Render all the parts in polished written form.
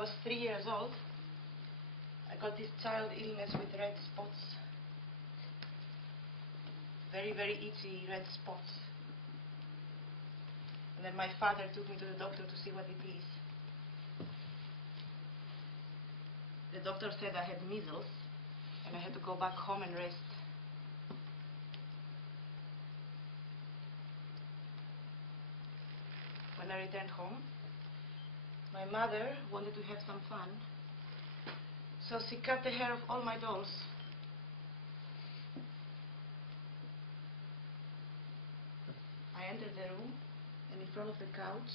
was 3 years old, I got this child illness with red spots. Very, very itchy red spots. And then my father took me to the doctor to see what it is. The doctor said I had measles and I had to go back home and rest. When I returned home, my mother wanted to have some fun, so she cut the hair of all my dolls. I entered the room, and in front of the couch,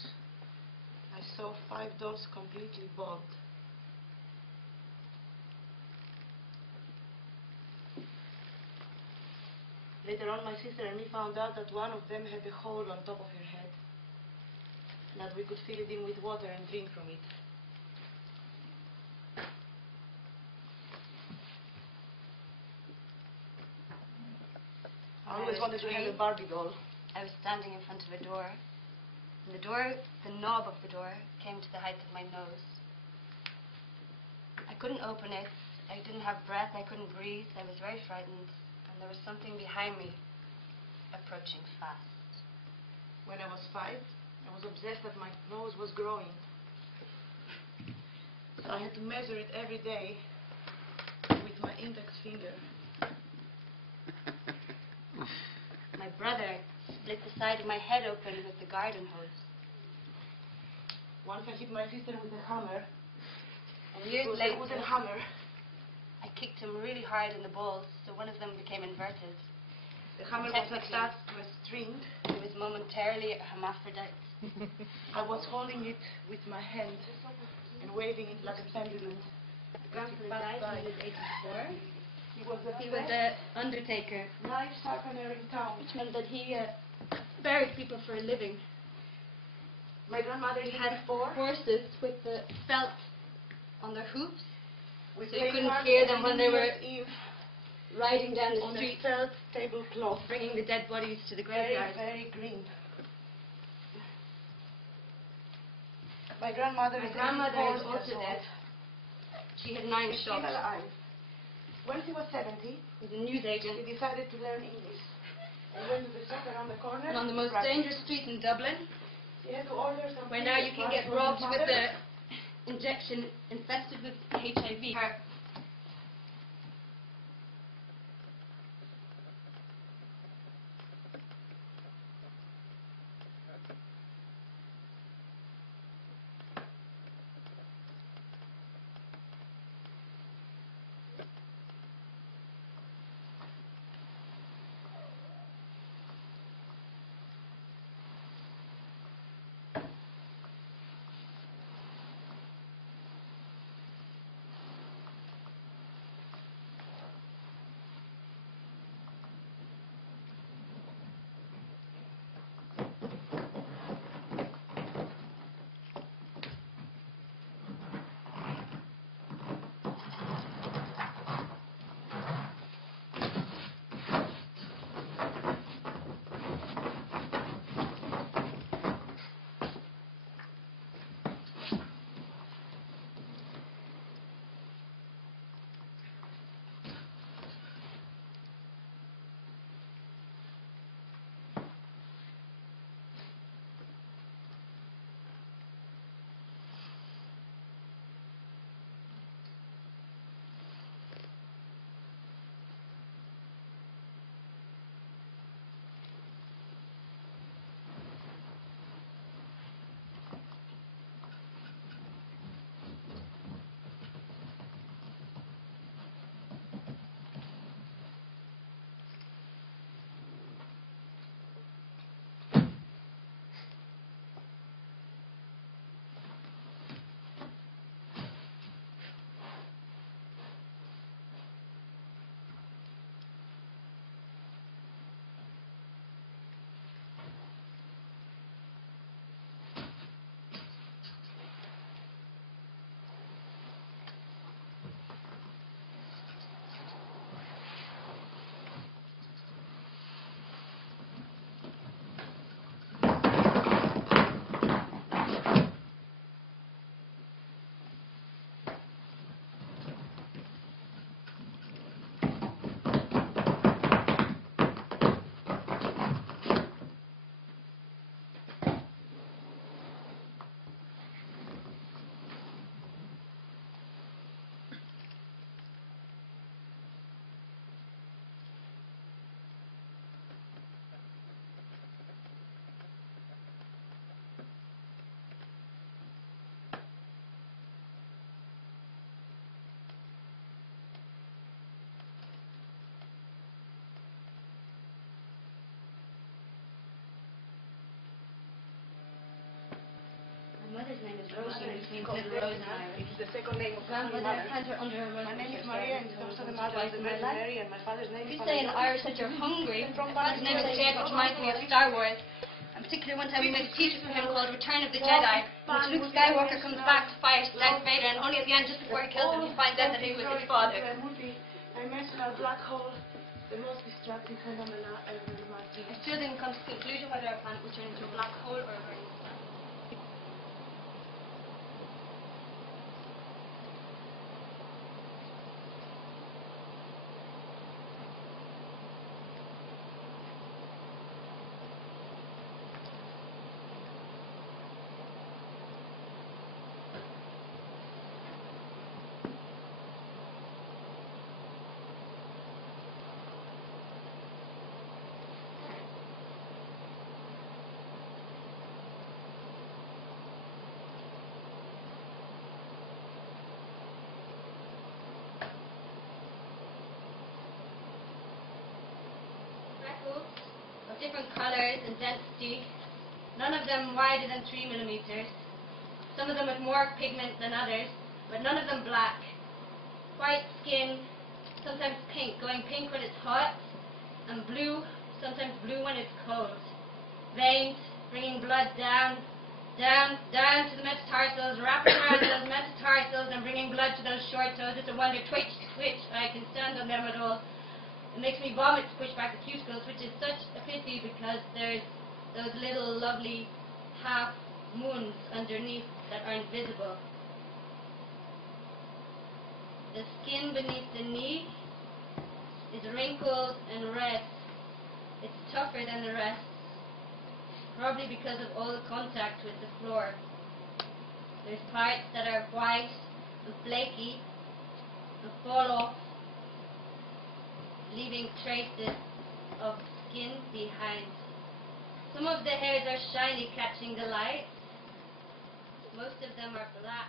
I saw 5 dolls completely bald. Later on, my sister and me found out that one of them had a hole on top of her head, and that we could fill it in with water and drink from it. I always wanted to have a Barbie doll. I was standing in front of a door, and the knob of the door came to the height of my nose. I couldn't open it, I didn't have breath, I couldn't breathe, I was very frightened, and there was something behind me, approaching fast. When I was 5, I was obsessed that my nose was growing. So I had to measure it every day with my index finger. My brother split the side of my head open with the garden hose. Once I hit my sister with a hammer, and years with later, a wooden hammer. I kicked him really hard in the balls, so one of them became inverted. The hammer was attached to a string. It was momentarily a hermaphrodite. I was holding it with my hand and waving it like a pendulum. Branka died when he was 84. He was the undertaker, knife sharpener in town. which meant that he buried people for a living. My grandmother had four horses with the felt on their hooves, so you played couldn't cards hear them when on they New were Year's Eve riding down the on street, a felt tablecloth. bringing the dead bodies to the Very, graveyard. very green. My grandmother My is grandmother is 84 also years dead. old. She had 9 She's shops. still alive. When she was 70, Was a newsagent. she decided to learn English. And went to the shop around the corner. And on the most dangerous street in Dublin, she had to order some where now you can get robbed with the injection infested with HIV. mother's name is Rosemary, which means called little rosemary. It's the second name of the Grandmother mother. had her under a rose. My name is Maria, and it's also the mother of the Virgin Mary, and my father's name If is you say in Irish that you're hungry, my father's name is Jed, which reminds me of Star Wars. And particularly one time we made a t-shirt for him called Return of the Jedi, in which Luke Skywalker comes back to fight Darth Vader, and only at the end, just before he kills him, he finds out that he was his father. Dimensional black hole, the most destructive phenomena ever imagined. I still didn't come to the conclusion whether our planet would turn into a black hole or a burning star. Of different colors and density, none of them wider than 3 millimeters, some of them with more pigment than others, but none of them black. White skin, sometimes pink, going pink when it's hot, and blue, sometimes blue when it's cold. Veins, bringing blood down, down, down to the metatarsals, wrapping around those metatarsals and bringing blood to those short toes. It's a wonder, twitch, twitch, I can stand on them at all. It makes me vomit to push back the cuticles, which is such a pity because there's those little lovely half moons underneath that aren't visible. The skin beneath the knee is wrinkled and red. It's tougher than the rest, probably because of all the contact with the floor. There's parts that are white and flaky and fall off, leaving traces of skin behind. Some of the hairs are shiny, catching the light. Most of them are black.